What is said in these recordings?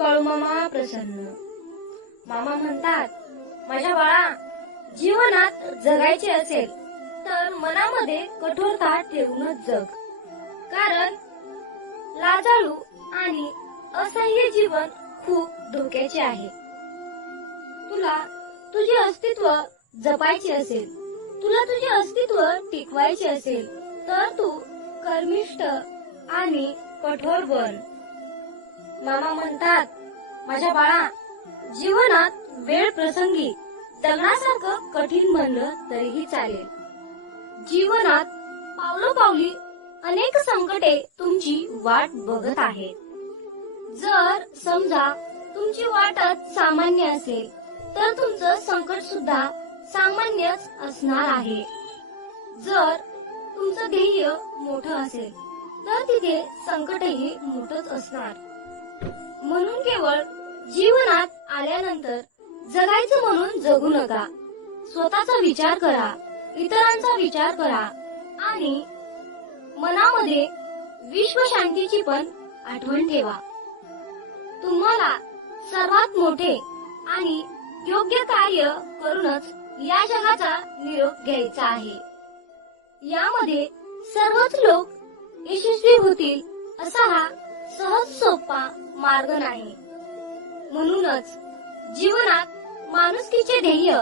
बाळूमामा प्रसन्न. मामा म्हणतात माझ्या बाळा जीवनात जगायचे असेल तर मनामध्ये कठोरता ठेवूनच जग. कारण लाजाळू आणि असह्य जीवन खूप धोक्याचे आहे. तुला तुझे अस्तित्व जपायचे असेल तुला तुझे अस्तित्व टिकवायचे असेल तर तू कर्मिष्ठ आणि कठोर बन मामा म्हणतात माझ्या बाळा जीवनात वेळ प्रसंगी जगण्यासारखं कठीण म्हणलं तरीही चालेल. जीवनात पावलोपावली अनेक संकटे तुमची वाट बघत आहेत. जर समजा तुमची वाटच सामान्य असेल तर तुमचं संकट सुद्धा सामान्यच असणार आहे. जर तुमचं ध्येय मोठं असेल तर तिथे संकटही मोठच असणार. म्हणून केवळ जीवनात आल्यानंतर जगायचं म्हणून जगू नका. स्वतःचा विचार करा इतरांचा विचार करा आणि मनामध्ये विश्वशांतीची पण आठवण ठेवा. तुम्हाला सर्वात मोठे आणि योग्य कार्य करूनच या जगाचा निरोप घ्यायचा आहे. यामध्ये सर्वच लोक यशस्वी होतील असा हा सहज सोपा मार्ग नाही. म्हणूनच जीवनात माणुसकीचे ध्येय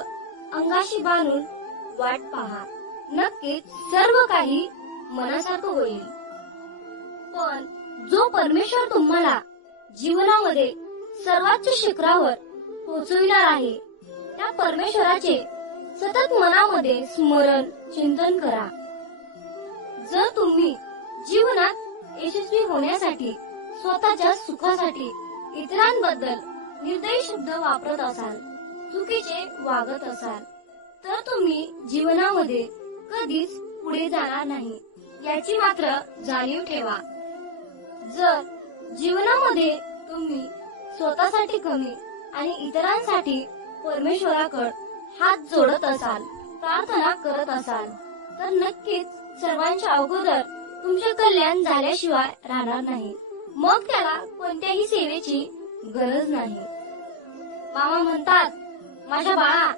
अंगाशी बांधून वाट पहा. नक्कीच सर्व काही मनासारखं होईल. पण जो परमेश्वर तुम्हाला जीवनामध्ये सर्वोच्च शिखरावर पोहोचविणार आहे त्या परमेश्वराचे सतत मनामध्ये स्मरण चिंतन करा. जर तुम्ही जीवनात यशस्वी होण्यासाठी स्वतःच्या सुखासाठी इतरांबद्दल निर्दयी शब्द वापरत असाल चुकीचे वागत असाल तर तुम्ही जीवनामध्ये कधीच पुढे जाणार नाही याची मात्र जाणीव ठेवा. जर जीवनामध्ये तुम्ही स्वतःसाठी कमी आणि इतरांसाठी परमेश्वराकड हात जोडत असाल प्रार्थना करत असाल तर नक्कीच सर्वांच्या अगोदर तुमचे कल्याण झाल्याशिवाय राहणार नाही. मग त्याला कोणत्याही सेवेची गरज नाही. मामा म्हणतात माझ्या बाळा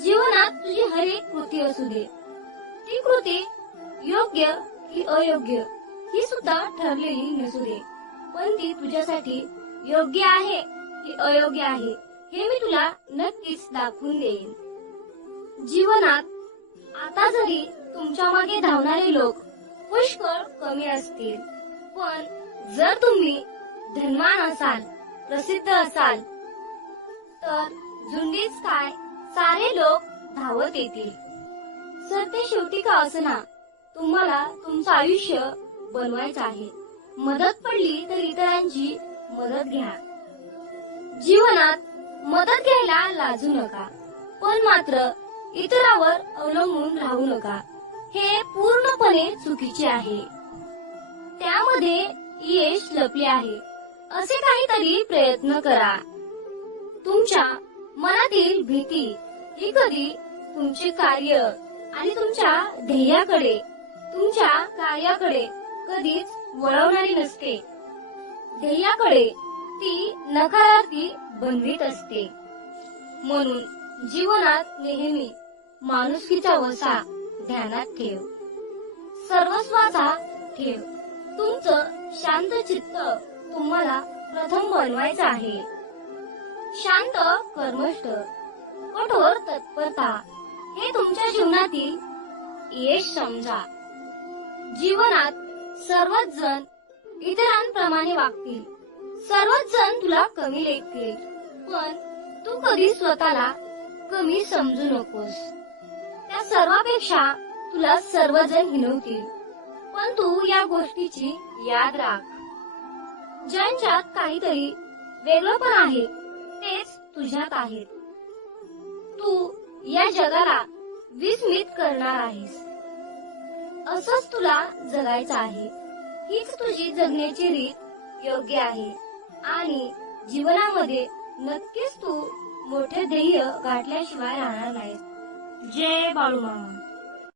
जीवनात तुझी हर एक कृती असू दे. ती कृती योग्य की अयोग्य ही सुद्धा ठरलेली नसू दे. पण ती तुझ्यासाठी योग्य आहे की अयोग्य आहे हे मी तुला नक्कीच दाखवून देईन. जीवनात आता जरी तुमच्या मागे धावणारे लोक पुष्कळ कमी असतील पण जर तुम्ही धनवान असाल प्रसिद्ध असाल तर झुंडीच काय सारे लोक धावत येतील? सर ते शेवटी का असना? तुम्हाला तुमचं आयुष्य बनवायचं आहे. मदत पडली तर इतरांची मदत घ्या. जीवनात मदत घ्यायला लाजू नका. पण मात्र इतरावर अवलंबून राहू नका. हे पूर्णपणे चुकीचे आहे. त्यामध्ये यश लपले आहे. असे काहीतरी प्रयत्न करा. तुमच्या मनातील भीती ही कधी तुमचे कार्य आणि तुमच्या ध्येयाकडे तुमच्या कार्याकडे कधीच वळवणारी नसते. ध्येयाकडे ती नकारार्थी बनवीत असते. म्हणून जीवनात नेहमी माणुसकीचा वसा ध्यानात ठेव. सर्वस्वाचा ठेव. तुमचं शांत चित्त तुम्हाला प्रथम बनवायचं आहे. शांत कर्मष्ट कठोर तत्परता हे तुमच्या जीवनातील यश समजा. जीवनात सर्वच जण इतरांप्रमाणे वागतील. सर्वच जण तुला कमी लेखतील. पण तू कधी स्वतःला कमी समजू नकोस. त्या सर्वापेक्षा तुला सर्वजण हिनवतील. पण तू या गोष्टीची याद राख. ज्यांच्यात काहीतरी वेगळं पण आहे तेच तुझ्यात आहेत. तू या जगाला विस्मित करणार आहेस. असंच तुला जगायचं आहे. हीच तुझी जगण्याची रीत योग्य आहे. आणि जीवनामध्ये नक्कीच तू मोठे ध्येय गाठल्याशिवाय राहणार नाही जय बाळूमामा.